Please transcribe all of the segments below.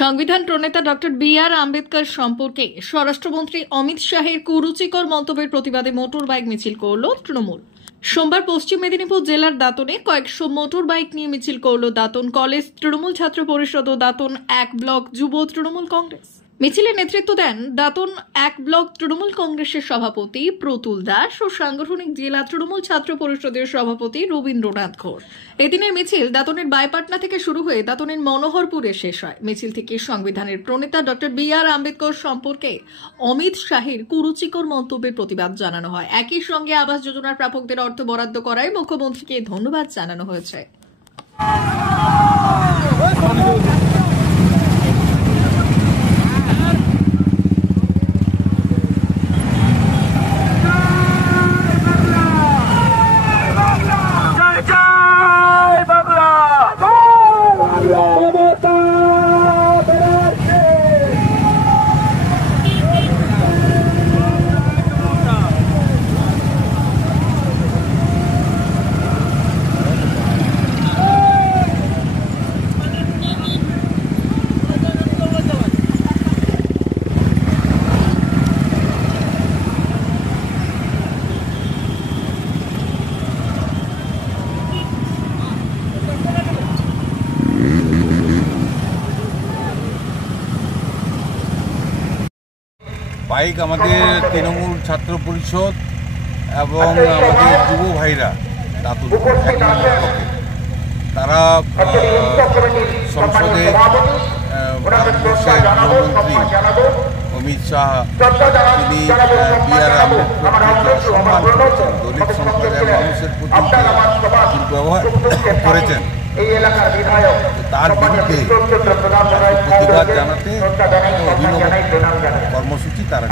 সংবিধান প্রণেতা doctor B.R.. Ambedkar সম্পর্কে স্বরাষ্ট্রমন্ত্রী অমিত শাহের কুরুচিকর মন্তব্যের প্রতিবাদে মোটর বাইক মিছিল করল তৃণমূল। সোমবার পশ্চিম মেদিনীপুর জেলার দাঁতনে কয়েকশো মোটর বাইক নিয়ে মিছিল করল দাঁতন কলেজ তৃণমূল ছাত্র পরিষদ ও দাঁতন 1 ব্লক যুব তৃণমূল কংগ্রেস। মিছিলে নেতৃত্ব দেন দাঁতন 1 ব্লক তৃণমূল কংগ্রেসের সভাপতি প্রতুল দাস ও সাংগঠনিক জেলা তৃণমূল ছাত্র পরিষদের সভাপতি রবীন্দ্রনাথ ঘোষ। এদিনের মিছিল দাঁতনের বাইপাটনা থেকে শুরু হয়ে দাঁতনের মনোহরপুরে শেষ হয়। মিছিল থেকে সংবিধানের প্রণেতা ডক্টর বি.আর. আম্বেদকর সম্পর্কে অমিত শাহের কুরুচিকর মন্তব্যের প্রতিবাদ জানানো হয়। একই সঙ্গে আবাস যোজনার প্রাপকদের অর্থ বরাদ্দ করায় মুখ্যমন্ত্রীকে ধন্যবাদ জানানো হয়েছে। বাইক আমাদের তৃণমূল ছাত্র পরিষদ এবং আমাদের যুব ভাইরা দাঁতুন 1 নম্বর ব্লকে তারা সংসদে ভারতবর্ষের গৃহমন্ত্রী অমিত শাহ তিনি বি.আর. আম্বেদকরকে সম্মান করেছেন, দলিত সম্প্রদায়ের মানুষের প্রতি দুর্ব্যবহার করেছেন, তার বিরুদ্ধে প্রতিবাদ জানাতে অভিনব কর্মসূচি তারা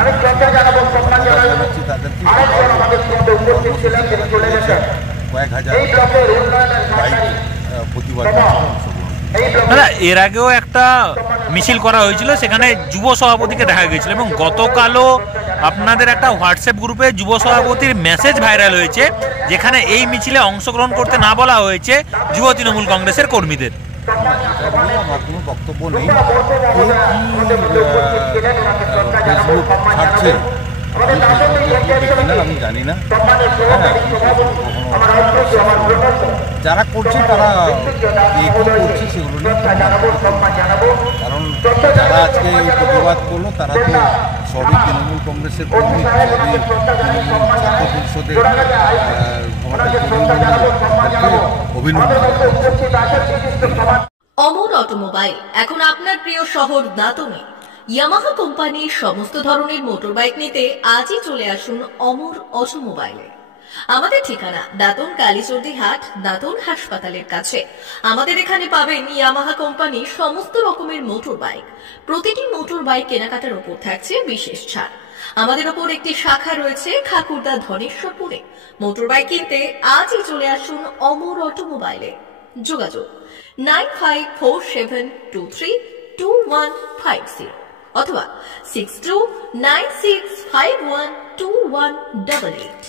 জানাচ্ছি তাদেরকে। কয়েক হাজার বাইক প্রতিবাদ দাদা, এর আগেও একটা মিছিল করা হয়েছিল, সেখানে যুব সভাপতিকে দেখা গিয়েছিল এবং গতকালও আপনাদের একটা হোয়াটসঅ্যাপ গ্রুপে যুব সভাপতির মেসেজ ভাইরাল হয়েছে, যেখানে এই মিছিলে অংশগ্রহণ করতে না বলা হয়েছে যুব তৃণমূল কংগ্রেসের কর্মীদের। আমার কোনো বক্তব্য নেই, ফেসবুক ছাড়ছে আমি জানি না, যারা করছে তারা করছে সেগুলো নিয়ে, কারণ যারা আজকে এই প্রতিবাদ করলো তারা তো সবই তৃণমূল কংগ্রেসের কর্মী, সবই তৃণমূল ছাত্র পরিষদের অভিনন্দন। অমর অটোমোবাইল এখন আপনার প্রিয় শহর দাঁতনে। ইয়ামাহা কোম্পানির সমস্ত ধরনের মোটর বাইক নিতে আজই চলে আসুন অমর অটোমোবাইলে। আমাদের ঠিকানা দাঁতন কালীচর্দি হাট, দাঁতন হাসপাতালের কাছে। আমাদের এখানে পাবেন ইয়ামাহা কোম্পানির সমস্ত রকমের মোটর বাইক। প্রতিটি মোটর বাইক কেনাকাটার উপর থাকছে বিশেষ ছাড়। আমাদের ওপর একটি শাখা রয়েছে খাকুরদা ধনেশ্বরপুরে। মোটর বাইক কিনতে আজই চলে আসুন অমর অটোমোবাইলে। যোগাযোগ 9547232150 অথবা 6296512188।